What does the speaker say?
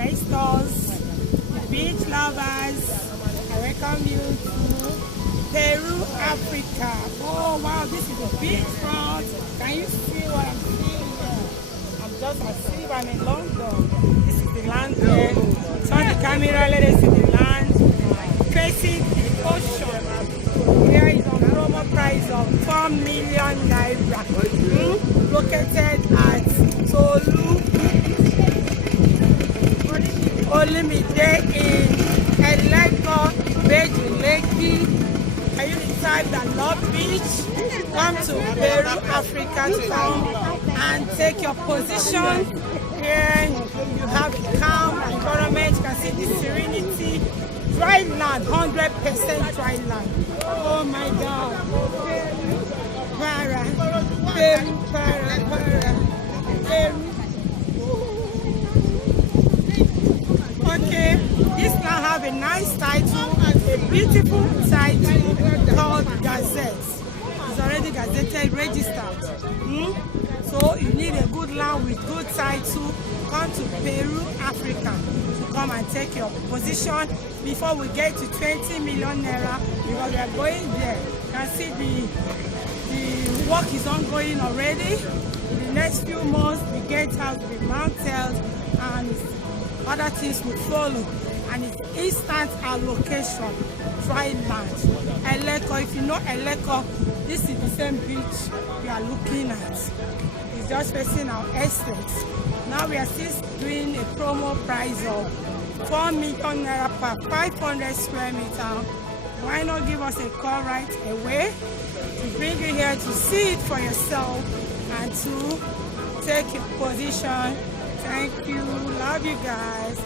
investors, beach lovers. I welcome you to Peru, Africa. Oh wow, this is the beachfront. Can you see what I'm seeing here? I'm just as if I'm in London. This is the land here. Turn the camera, let us see the land. Facing the ocean. Here is on promo price of 4 million naira. Located at Solu Orumija in Eleko, Ibeju Lekki. Are you the type that love beach? Come to Peru, Africa to come and take your position. Here you have a calm environment. You can see the serenity. Dry land, 100% dry land. Oh my God. Para, Peru, para, Peru. Okay, this now have a nice title, a beautiful title called Gazette. It's already gazetted, registered. So you need a good land with good title. Come to Peru, Africa to come and take your position before we get to 20 million naira, because we are going there. You can see the work is ongoing already. In the next few months, the gate house will be mounted and other things will follow, and it's instant allocation, dry land. Eleko, if you know Eleko, this is the same beach we are looking at. It's just facing our estate. Now we are still doing a promo price of 4 million naira per 500 square meter. Why not give us a call right away to bring you here to see it for yourself and to take your position. Thank you. Love you guys.